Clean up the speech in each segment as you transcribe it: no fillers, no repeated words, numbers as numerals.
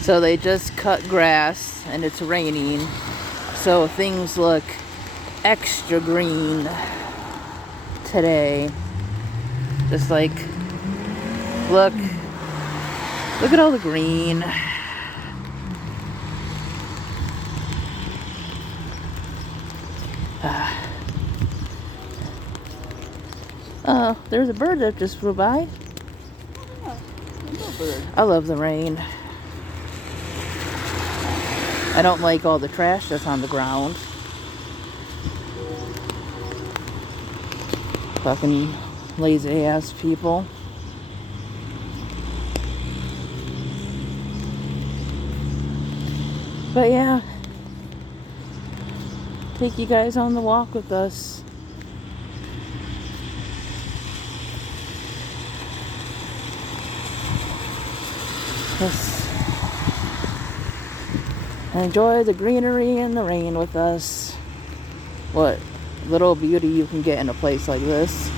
So they just cut grass and it's raining. So things look extra green today. Just like, look at all the green. Oh, there's a bird that just flew by. Oh, a bird. I love the rain. I don't like all the trash that's on the ground. Fucking lazy ass people. But yeah, take you guys on the walk with us. Just enjoy the greenery and the rain with us. What little beauty you can get in a place like this.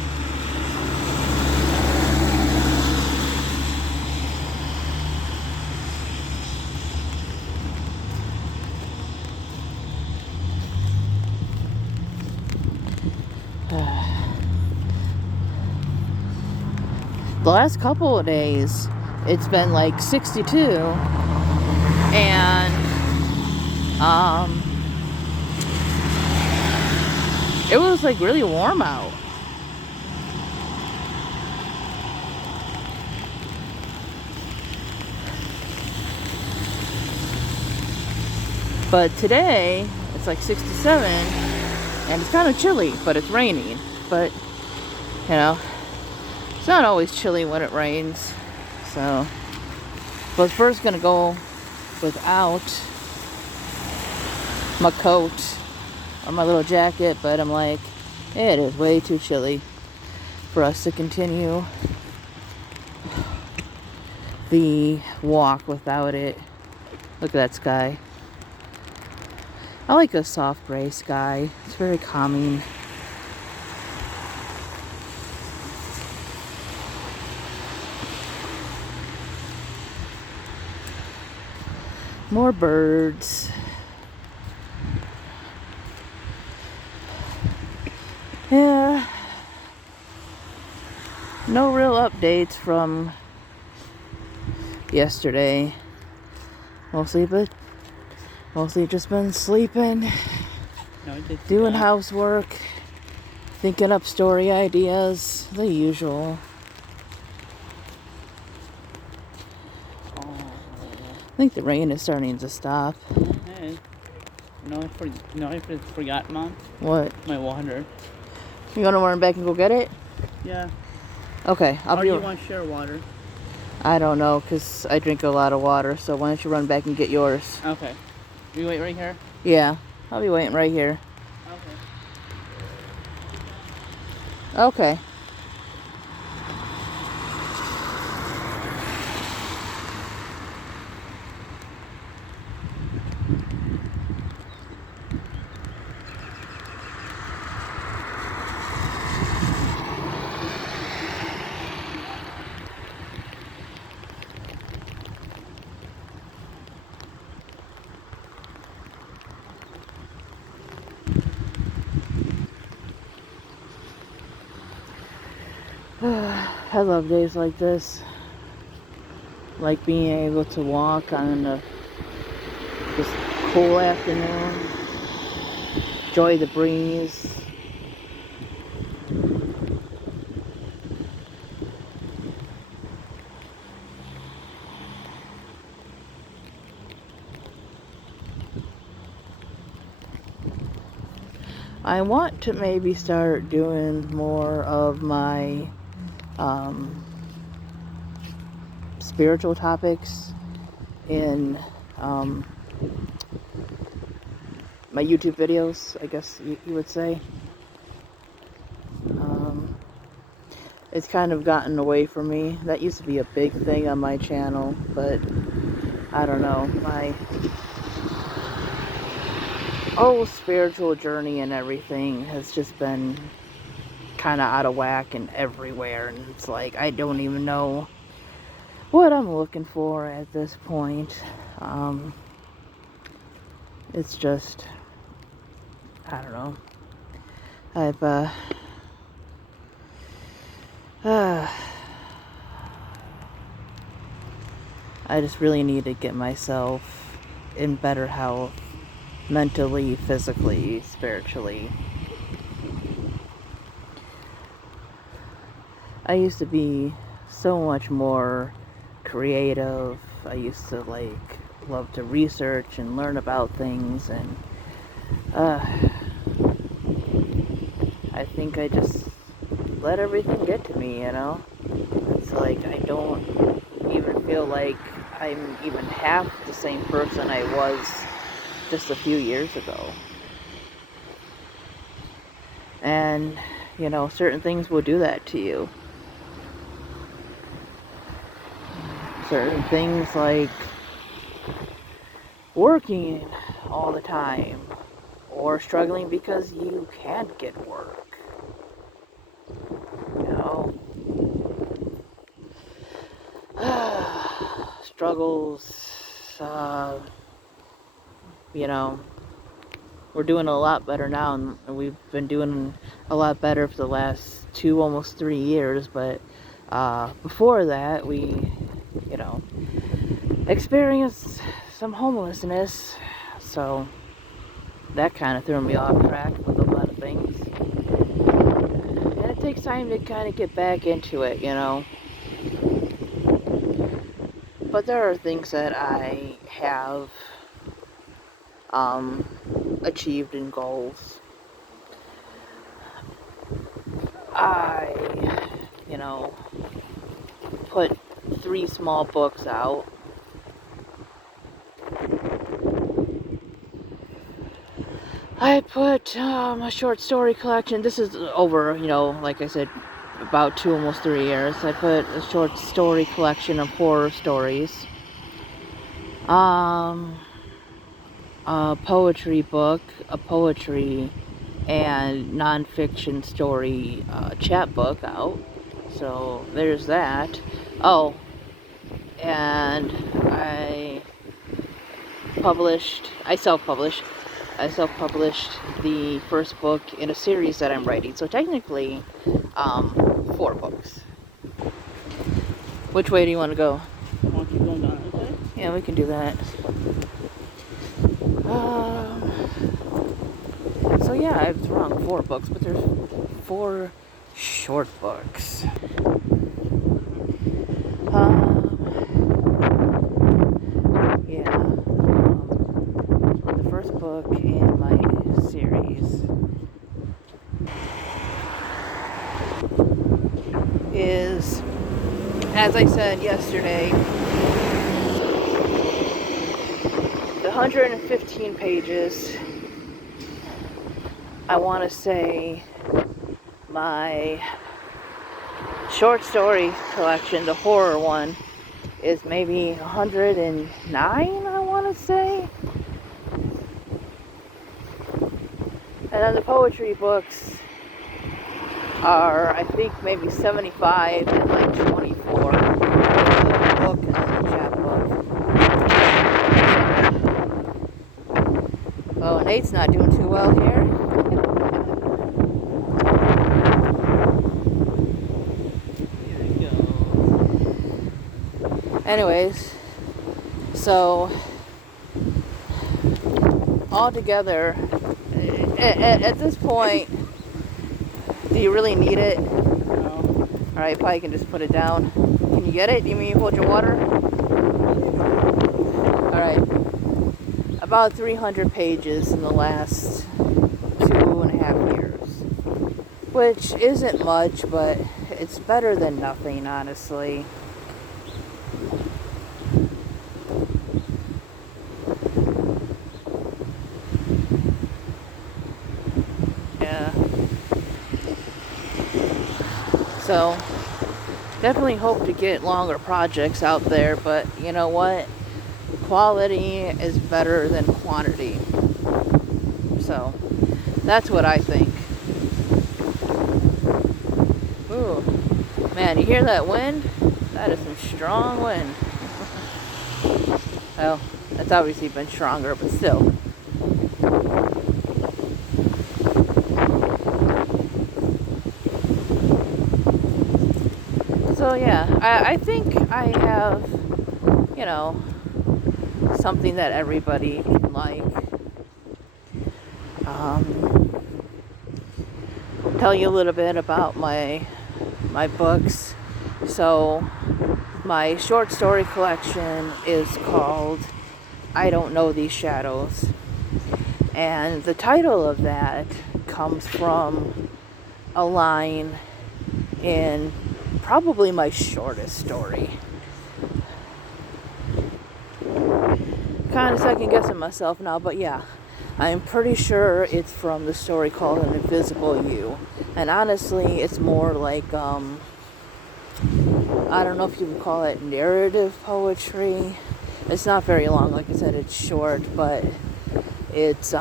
The last couple of days, it's been like 62, and it was like really warm out. But today, it's like 67, and it's kind of chilly, but it's raining. But, you know, it's not always chilly when it rains. So, I was first gonna go without my coat or my little jacket, but I'm like, it is way too chilly for us to continue the walk without it. Look at that sky. I like a soft gray sky. It's very calming. More birds. Yeah. No real updates from yesterday. Mostly just been sleeping, No, doing housework, thinking up story ideas, the usual. I think the rain is starting to stop. Hey, I forgot, Mom. What? My water. You want to run back and go get it? Yeah. Okay, I'll Or be. do you want to share water? I don't know, because I drink a lot of water, so why don't you run back and get yours? Okay. We wait right here? Yeah, I'll be waiting right here. Okay. Okay. I love days like this. Like being able to walk on this cool afternoon. Enjoy the breeze. I want to maybe start doing more of my spiritual topics in my YouTube videos, I guess you would say. It's kind of gotten away from me. That used to be a big thing on my channel, but I don't know, my whole spiritual journey and everything has just been kind of out of whack and everywhere, and it's like I don't even know what I'm looking for at this point. It's just, I don't know. I've I just really need to get myself in better health, mentally, physically, spiritually. I used to be so much more creative. I used to love to research and learn about things, and I think I just let everything get to me, you know? It's like I don't even feel like I'm even half the same person I was just a few years ago. And, you know, certain things will do that to you. Certain things like working all the time, or struggling because you can't get work. You know? Struggles, you know, we're doing a lot better now, and we've been doing a lot better for the last 2, almost 3 years, but before that, we, you know, experienced some homelessness, so that kind of threw me off track with a lot of things. And it takes time to kind of get back into it, you know. But there are things that I have achieved in goals. I, you know, put 3 small books out. I put a short story collection. This is over, you know, like I said, about 2, almost 3 years. I put a short story collection of horror stories. A poetry book, a poetry and nonfiction story chapbook out. So there's that. Oh, and I self-published the first book in a series that I'm writing. So technically, 4 books. Which way do you want to go? I want to keep going down, okay? Yeah, we can do that. So yeah, I was wrong, 4 books, but there's 4 short books. Yeah. The first book in my series is, as I said yesterday, the 115 pages. I want to say my short story collection, the horror one, is maybe 109, I want to say. And then the poetry books are, I think, maybe 75 and like 24. The book and the chapbook. Oh, Nate's not doing too well here. Anyways, so altogether, at this point, do you really need it? No. Alright, probably can just put it down. Can you get it? Do you mean you hold your water? Alright. About 300 pages in the last 2.5 years. Which isn't much, but it's better than nothing, honestly. Yeah. So, definitely hope to get longer projects out there, but you know what? Quality is better than quantity. So, that's what I think. Ooh, man, you hear that wind? That is some strong wind. Well, it's obviously been stronger, but still. So yeah, I think I have, you know, something that everybody can like. Tell you a little bit about my books. So my short story collection is called I Don't Know These Shadows. And the title of that comes from a line in probably my shortest story. Kind of second guessing myself now, but yeah, I'm pretty sure it's from the story called An Invisible You. And honestly, it's more like, I don't know if you would call it narrative poetry. It's not very long, like I said, it's short, but it's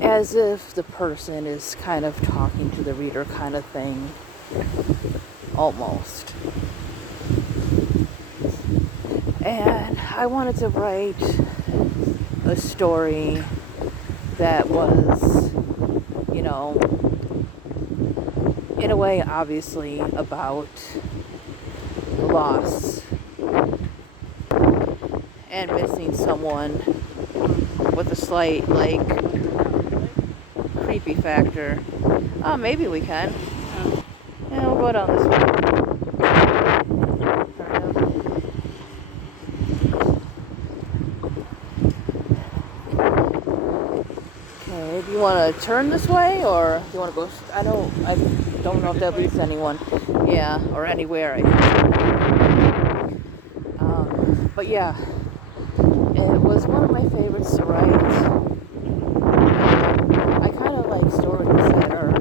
as if the person is kind of talking to the reader kind of thing, almost. And I wanted to write a story that was, you know, in a way, obviously, about loss and missing someone with a slight, like, creepy factor. Oh, maybe we can. Yeah, we'll go down this way. Okay, do you want to turn this way, or do you want to go? I don't know if that leads to anyone. Yeah, or anywhere. But yeah, it was one of my favorites to write. I kind of like stories that are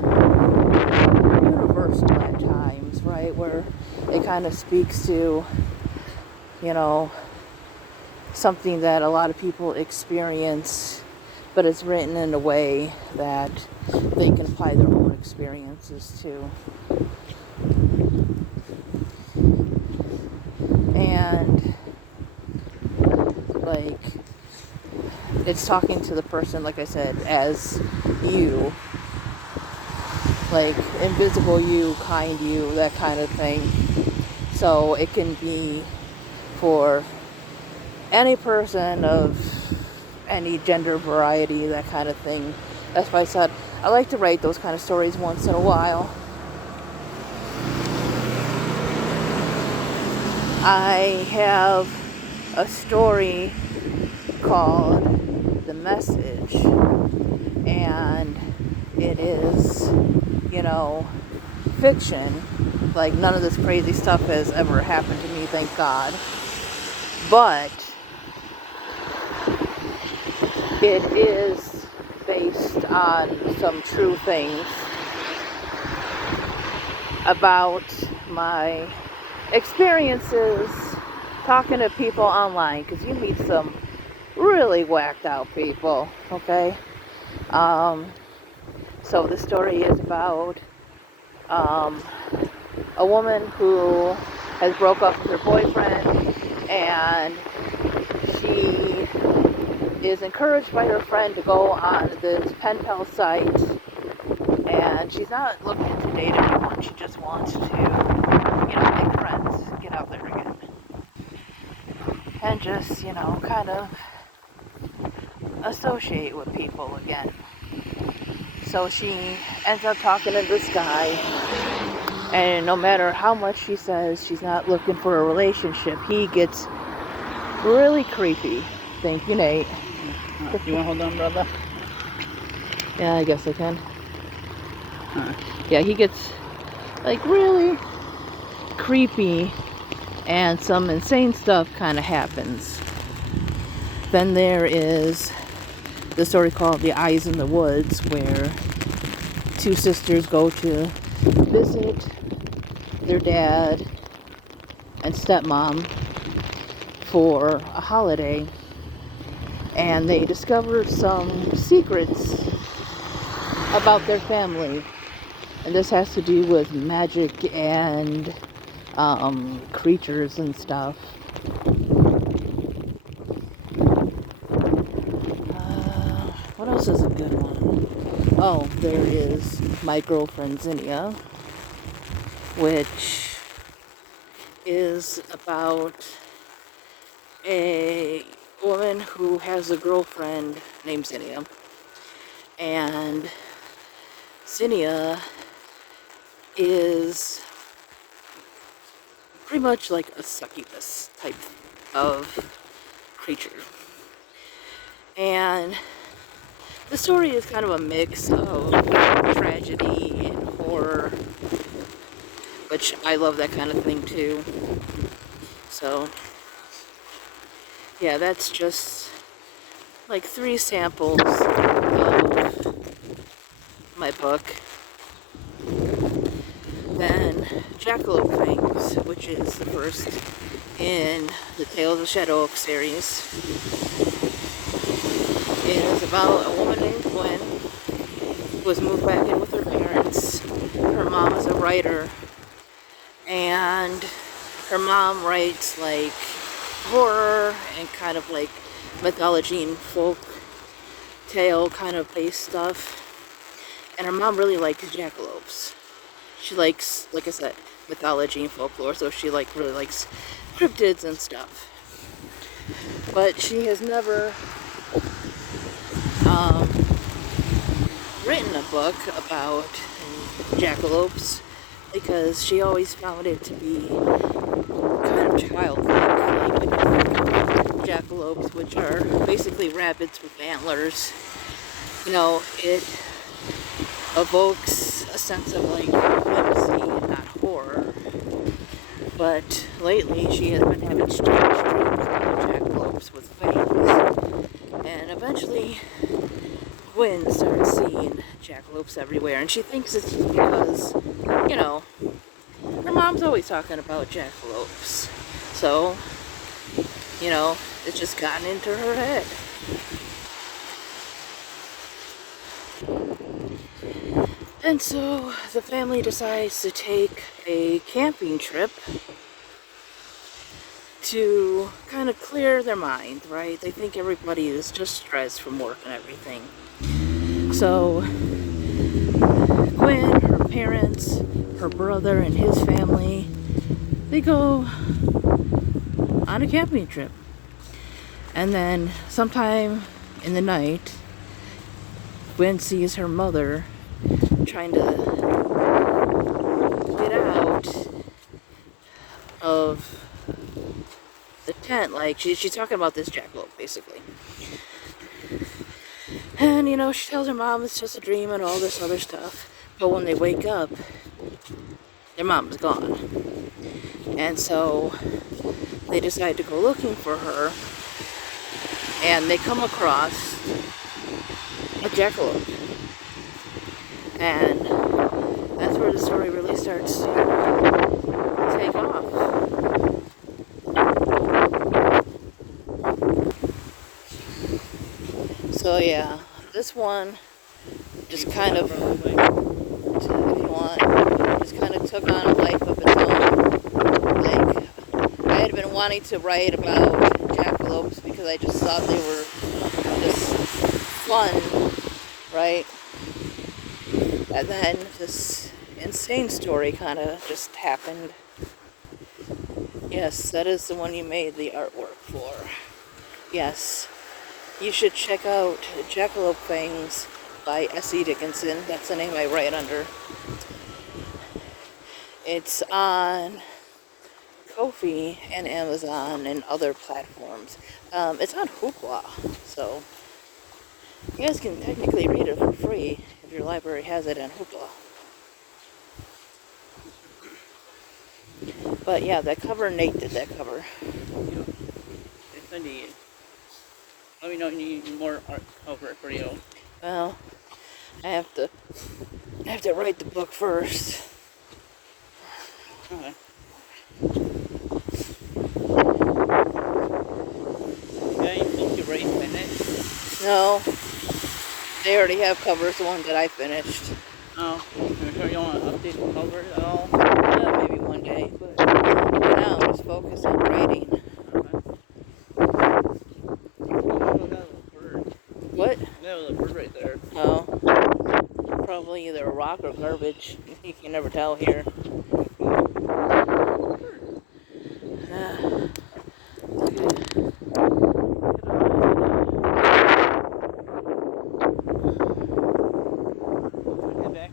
universal at times, right? Where it kind of speaks to, you know, something that a lot of people experience, but it's written in a way that they can apply their own experiences to. And like, it's talking to the person, like I said, as you, like invisible you, kind you, that kind of thing. So it can be for any person of any gender variety, that kind of thing. That's why I said I like to write those kind of stories once in a while. I have a story called The Message, and it is, you know, fiction. Like, none of this crazy stuff has ever happened to me, thank God. But it is based on some true things about my experiences talking to people online, because you meet some really whacked out people, okay? So the story is about a woman who has broke up with her boyfriend, and she is encouraged by her friend to go on this pen pal site, and she's not looking to date anyone. She just wants to, you know, make friends, get out there again, and just, you know, kind of associate with people again. So she ends up talking to this guy, and no matter how much she says she's not looking for a relationship, he gets really creepy. Thank you, Nate. You want to hold on, brother? Yeah, I guess I can. Yeah, he gets like really creepy, and some insane stuff kind of happens. Then there is the story called The Eyes in the Woods, where two sisters go to visit their dad and stepmom for a holiday, and they discover some secrets about their family And this has to do with magic and creatures and stuff. What else is a good one? Oh, there is My Girlfriend Zinnia, which is about a woman who has a girlfriend named Zinnia. And Zinnia is pretty much like a succubus type of creature. And the story is kind of a mix of tragedy and horror, which I love that kind of thing too. So, yeah, that's just like 3 samples of my book. Then Jackalope Fangs, which is the first in the Tales of Shadow Oak series, is about a woman named Gwen who was moved back in with her parents. Her mom is a writer, and her mom writes like horror and kind of like mythology and folk tale kind of based stuff. And her mom really likes jackalopes. She likes, like I said, mythology and folklore, so she like really likes cryptids and stuff. But she has never written a book about jackalopes because she always found it to be kind of childlike. Like when you think of jackalopes, which are basically rabbits with antlers, you know, it evokes a sense of like whimsy and not horror. But lately she has been having strange dreams about jackalopes with fangs, and eventually Gwen starts seeing jackalopes everywhere, and she thinks it's because, you know, her mom's always talking about jackalopes, so, you know, it's just gotten into her head. And so the family decides to take a camping trip to kind of clear their mind, right? They think everybody is just stressed from work and everything. So Gwen, her parents, her brother, and his family, they go on a camping trip. And then sometime in the night, Gwen sees her mother trying to get out of the tent. Like, she's talking about this jackalope, basically. And, you know, she tells her mom it's just a dream and all this other stuff. But when they wake up, their mom's gone. And so they decide to go looking for her. And they come across a jackalope. And that's where the story really starts to take off. So yeah, this one just kind of, if you want, just kind of took on a life of its own. Like, I had been wanting to write about jackalopes because I just thought they were just fun, right? And then this insane story kind of just happened. Yes, that is the one you made the artwork for. Yes, you should check out Jackalope Fangs by S.E. Dickinson. That's the name I write under. It's on Ko-fi and Amazon and other platforms. It's on Hoopla, so you guys can technically read it for free if your library has it in Hoopla. But yeah, that cover, Nate did that cover. Yes, indeed. Let me know if you need more art cover for you. Well, I have to write the book first. Okay. Yeah, you think you already finished? No, they already have covers, the one that I finished. Oh, I'm sure you want focus on writing. Oh, that little bird. What? That little bird right there. Oh, probably either a rock or garbage. You can never tell here. Get back.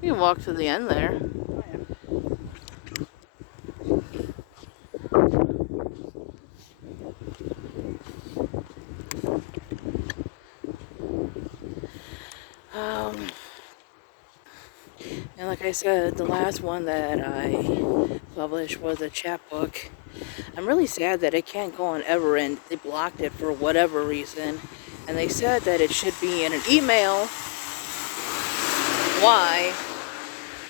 You can walk to the end there. Oh, yeah. And like I said, the last one that I published was a chapbook. I'm really sad that it can't go on Everend. They blocked it for whatever reason. And they said that it should be in an email. Why?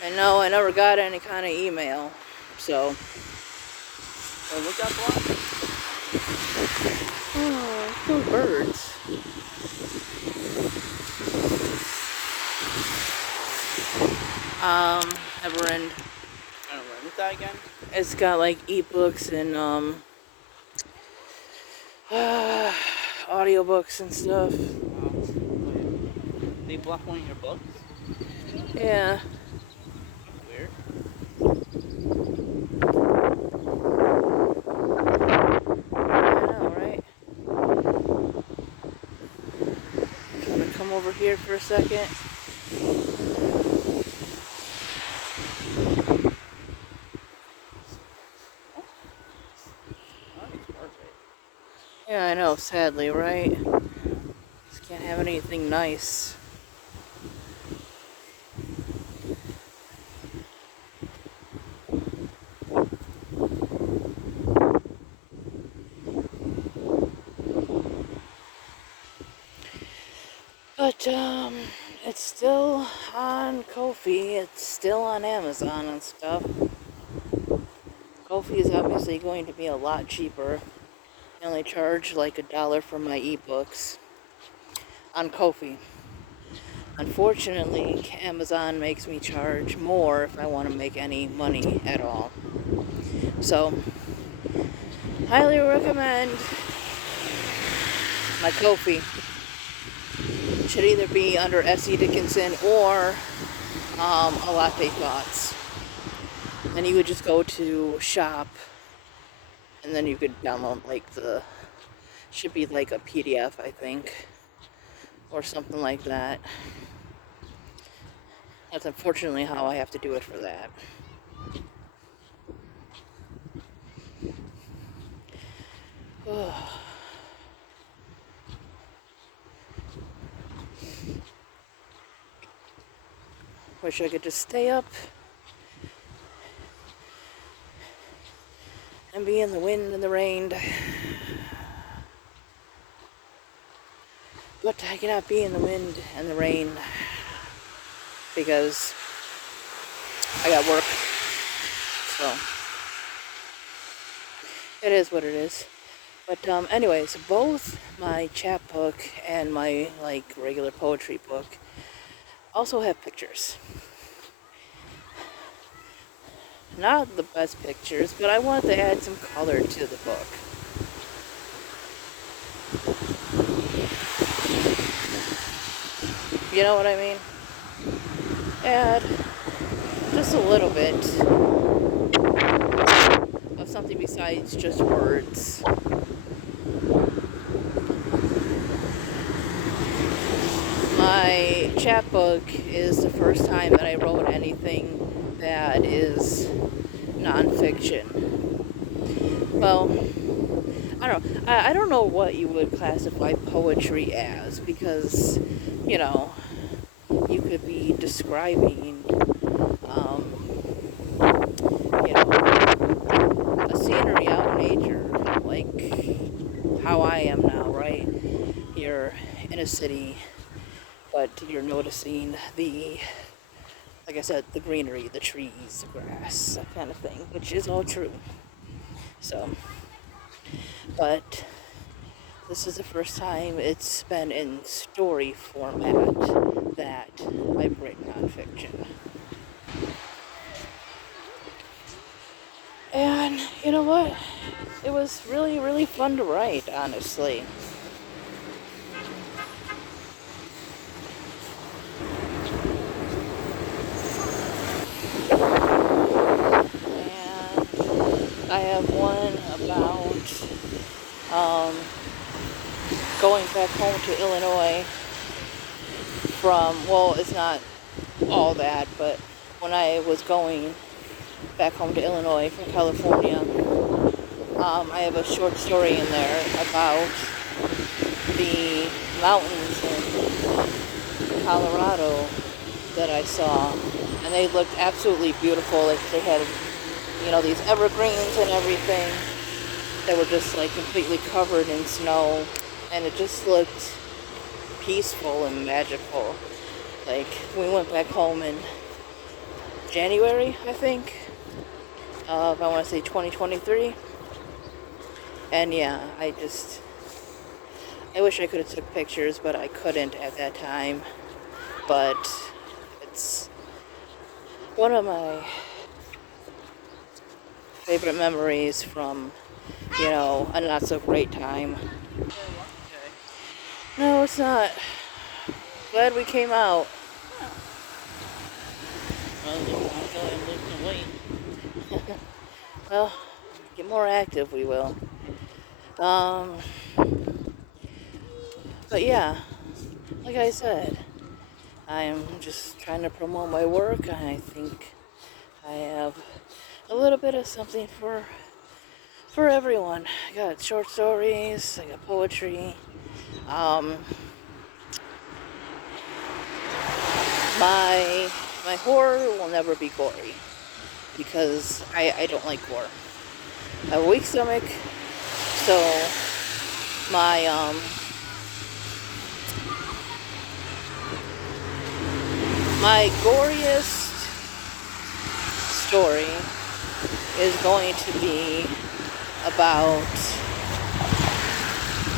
And no, I never got any kind of email. So, Oh, what got blocked? oh, those birds. Everend. I don't know. What's that again? It's got like ebooks and audiobooks and stuff. They blocked one of your books? Yeah. Weird. I know, right? I'm gonna come over here for a second. Yeah, I know, sadly, right? Just can't have anything nice. But, it's still on Ko-fi, it's still on Amazon and stuff. Ko-fi is obviously going to be a lot cheaper. I only charge like $1 for my ebooks on Ko-fi. Unfortunately, Amazon makes me charge more if I want to make any money at all. So, highly recommend my Ko-fi. It should either be under S.E. Dickinson or a Latte Thoughts. Then you would just go to shop, and then you could download like should be like a PDF, I think, or something like that. That's unfortunately how I have to do it for that. Wish I could just stay up and be in the wind and the rain. But I cannot be in the wind and the rain because I got work. So it is what it is. But anyways, both my chapbook and my like regular poetry book also have pictures. Not the best pictures, but I wanted to add some color to the book. You know what I mean? Add just a little bit of something besides just words. My chapbook is the first time that I wrote anything that is nonfiction. Well, I don't know what you would classify poetry as, because, you know, you could be describing, you know, a scenery out in nature, like how I am now, right? You're in a city, but you're noticing like I said, the greenery, the trees, the grass, that kind of thing, which is all true. So, but this is the first time it's been in story format that I've written nonfiction. And you know what? It was really, really fun to write, honestly. And I have one about um, going back home to Illinois from, well, it's not all that, but when I was going back home to Illinois from California, I have a short story in there about the mountains in Colorado that I saw, and they looked absolutely beautiful. Like they had, these evergreens and everything that were just like completely covered in snow, and it just looked peaceful and magical. Like we went back home in January, I think, of I want to say 2023, and yeah, I wish I could have took pictures, but I couldn't at that time. But it's one of my favorite memories from, a not so great time. No, it's not. Glad we came out. Well, get more active, we will. But yeah, like I said, I'm just trying to promote my work. I think I have a little bit of something for everyone. I got short stories, I got poetry. My horror will never be gory because I don't like gore. I have a weak stomach, so my my goriest story is going to be about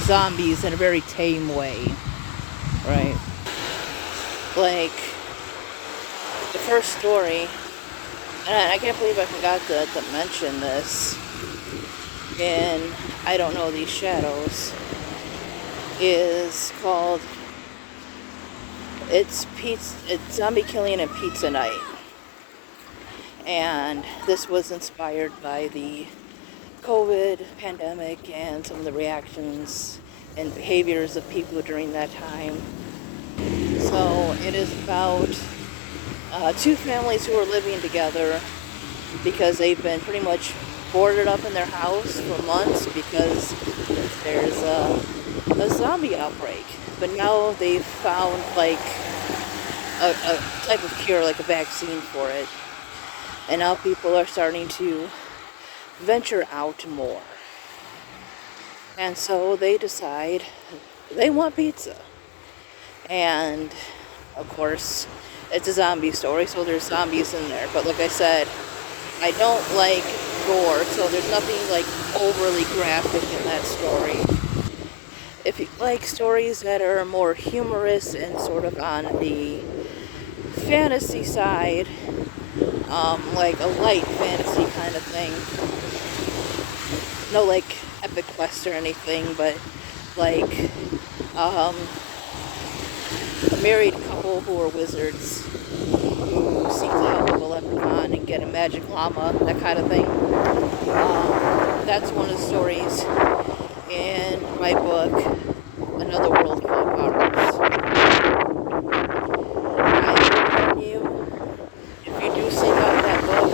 zombies in a very tame way, right? Like the first story, and I can't believe I forgot to mention this in I Don't Know These Shadows, is called It's Zombie Killing and Pizza Night. And this was inspired by the COVID pandemic and some of the reactions and behaviors of people during that time. So it is about two families who are living together because they've been pretty much boarded up in their house for months because there's a zombie outbreak. But now they've found like a type of cure, like a vaccine for it. And now people are starting to venture out more. And so they decide they want pizza. And of course, it's a zombie story, so there's zombies in there. But like I said, I don't like gore, so there's nothing like overly graphic in that story. If you like stories that are more humorous and sort of on the fantasy side, like a light fantasy kind of thing, no like epic quest or anything, but like a married couple who are wizards who seek the help of a leprechaun and get a magic llama, that kind of thing. That's one of the stories in my book, Another World Called Ours. I warn you, if you do seek out that book,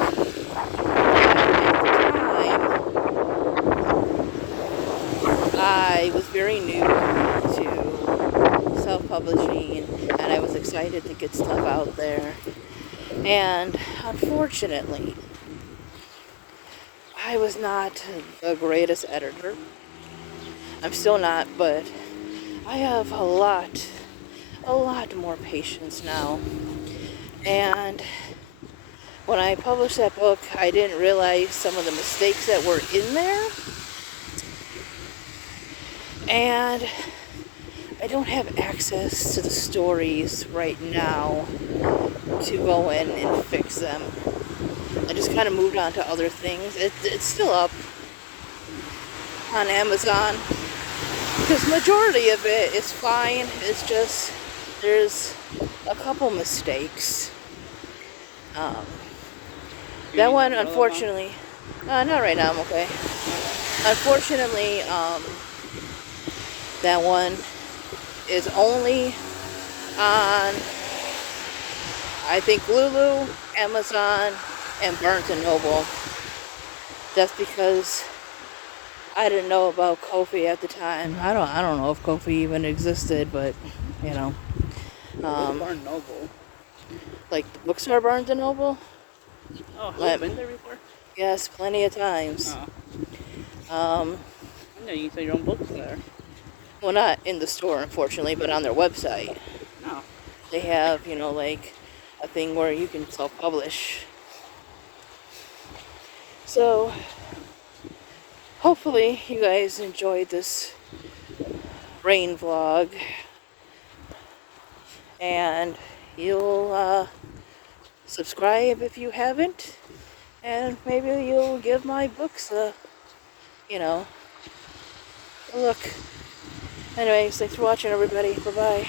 I was very new to self-publishing, and I was excited to get stuff out there. And unfortunately, I was not the greatest editor. I'm still not, but I have a lot more patience now. And when I published that book, I didn't realize some of the mistakes that were in there. And I don't have access to the stories right now to go in and fix them. I just kind of moved on to other things. It's still up on Amazon because majority of it is fine. It's just there's a couple mistakes. That one, unfortunately, not right now. I'm okay. Unfortunately, that one is only on, I think, Lulu, Amazon, and Barnes and Noble. That's because I didn't know about Ko-fi at the time. I don't know if Ko-fi even existed, but you know, Barnes Noble. like the bookstore Barnes and Noble. Oh, have you been there before? Yes, plenty of times. I know you can sell your own books there. Well, not in the store, unfortunately, but on their website. No. They have, you know, like a thing where you can self-publish. So, hopefully you guys enjoyed this rain vlog. And you'll subscribe if you haven't. And maybe you'll give my books a look. Anyways, thanks for watching, everybody. Bye-bye.